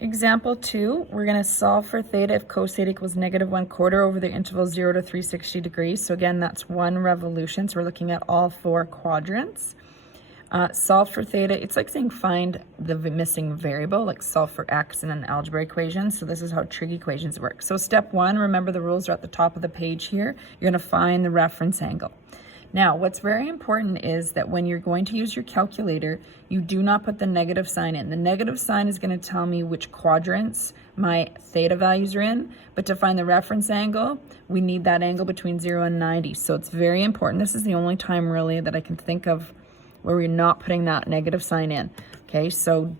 Example 2, we're going to solve for theta if cos theta equals -1/4 over the interval 0 to 360 degrees. So again, that's 1 revolution. So we're looking at all 4 quadrants. Solve for theta, it's like saying find the missing variable, like solve for x in an algebra equation. So this is how trig equations work. So step 1, remember the rules are at the top of the page here. You're going to find the reference angle. Now, what's very important is that when you're going to use your calculator, you do not put the negative sign in. The negative sign is going to tell me which quadrants my theta values are in, but to find the reference angle, we need that angle between 0 and 90. So it's very important. This is the only time really that I can think of where we're not putting that negative sign in. Okay, so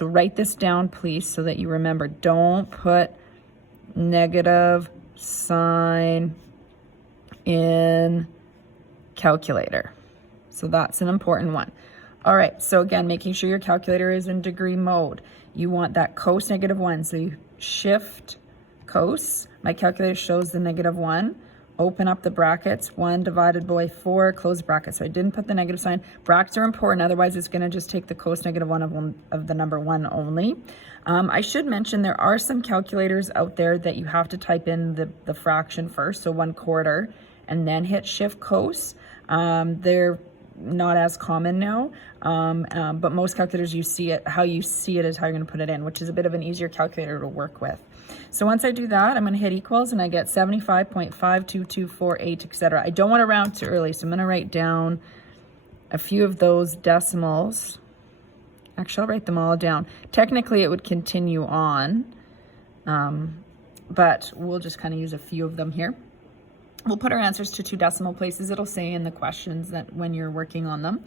write this down, please, so that you remember. Don't put negative sign in calculator. So that's an important one. All right, so again, making sure your calculator is in degree mode. You want that cos -1. So you shift cos. My calculator shows the -1. Open up the brackets, 1 divided by 4, close brackets. So I didn't put the negative sign. Brackets are important, otherwise it's going to just take the cos -1 of the number 1 only. I should mention there are some calculators out there that you have to type in the fraction first, so 1/4, and then hit shift cos. They're not as common now, but most calculators how you see it is how you're going to put it in, which is a bit of an easier calculator to work with. So once I do that, I'm going to hit equals and I get 75.52248, etc. I don't want to round too early, so I'm going to write down a few of those decimals. Actually, I'll write them all down. Technically, it would continue on, but we'll just kind of use a few of them here. We'll put our answers to 2 decimal places. It'll say in the questions that when you're working on them.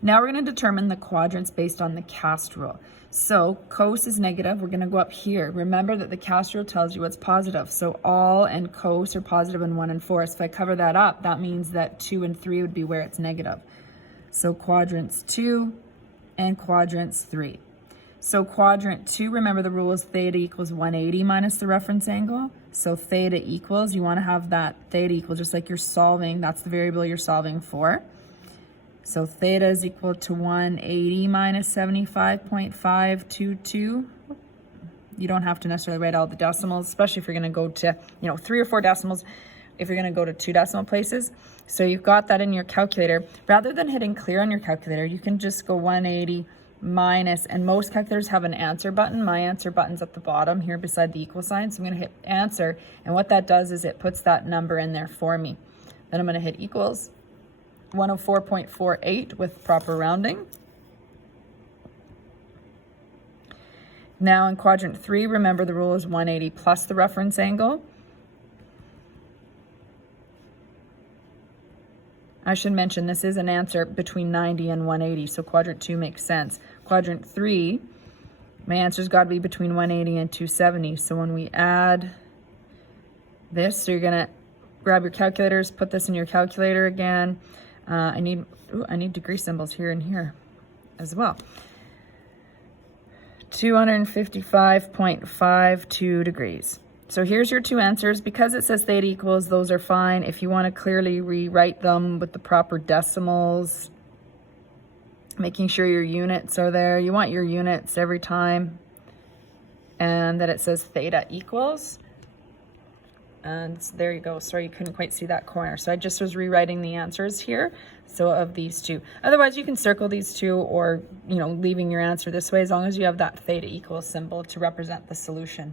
Now we're going to determine the quadrants based on the cast rule. So cos is negative. We're going to go up here. Remember that the cast rule tells you what's positive. So all and cos are positive in 1 and 4. So if I cover that up, that means that 2 and 3 would be where it's negative. So quadrants 2 and quadrants 3. So quadrant 2, remember the rule is theta equals 180 minus the reference angle. So theta equals, you want to have that theta equal just like you're solving. That's the variable you're solving for. So theta is equal to 180 minus 75.522. You don't have to necessarily write all the decimals, especially if you're going to go to 3 or 4 decimals, if you're going to go to 2 decimal places. So you've got that in your calculator. Rather than hitting clear on your calculator, you can just go 180 minus, and most calculators have an answer button. My answer button's at the bottom here beside the equal sign. So I'm going to hit answer, and what that does is it puts that number in there for me. Then I'm going to hit equals 104.48 with proper rounding. Now in quadrant 3, remember the rule is 180 plus the reference angle. I should mention this is an answer between 90 and 180, so quadrant 2 makes sense. Quadrant 3, my answer's got to be between 180 and 270. So when we add this, so you're going to grab your calculators, put this in your calculator again. I need degree symbols here and here as well. 255.52 degrees. So here's your 2 answers. Because it says theta equals, those are fine. If you want to clearly rewrite them with the proper decimals, making sure your units are there. You want your units every time. And that it says theta equals. And there you go. Sorry, you couldn't quite see that corner. So I just was rewriting the answers here. So of these 2. Otherwise, you can circle these 2 or, leaving your answer this way as long as you have that theta equals symbol to represent the solution.